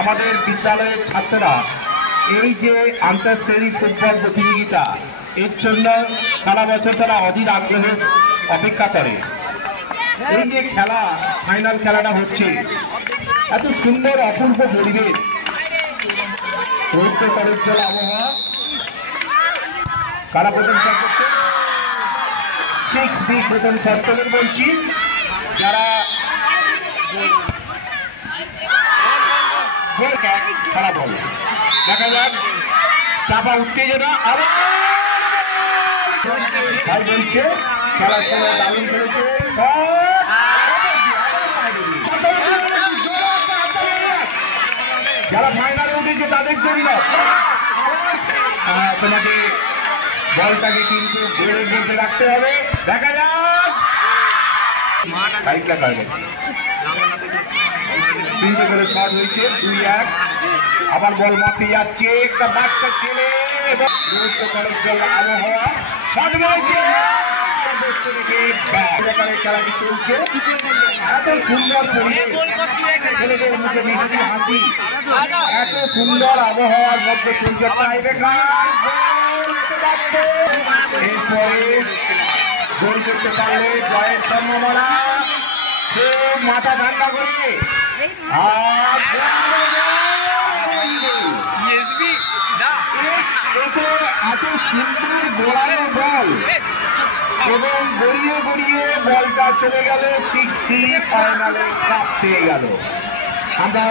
আমাদের বিদ্যালয়ের ছাত্ররা এই যে আন্তঃশ্রেণী ফুটবল প্রতিযোগিতা এর জন্য সারা বছর তারা অধীর আগ্রহে অপেক্ষা করে। এই যে খেলা ফাইনাল খেলাটা হচ্ছে, এত সুন্দর অপূর্ব পরিবেশ, পবিত্র আবহাওয়া। কারা প্রথম শট করছে? ঠিক প্রথম শট বলছি, যারা খারাপ বল। দেখা যাক চাপা উত্তেজনা আবার বলছে খেলার সময় দারুণ খেলেছে। যারা ফাইনালে উঠেছে তাদের জন্য তোমাকে বলটাকে কিন্তু গোলের মধ্যে রাখতে হবে। দেখা যাক তিনটে করে শট হয়েছে, 2-1। আবার বল মাপতে যাচ্ছে একটা বাচ্চা ছেলে এবং আবহাওয়া শট হয়েছে। খেলাটি চলছে, এত সুন্দর ছেলেদের মুখে মিষ্টি হাসি, এত সুন্দর আবহাওয়ার মধ্যে চলছে। এরপরে গোল করতে পারলে জয়ের সম্ভাবনা, খুব মাথা ঠান্ডা করে এত সুন্দর গোড়ানো বল এবং গড়িয়ে গড়িয়ে বলটা চলে গেল 6 ফাইনালে কাপ পেয়ে গেল। আমরা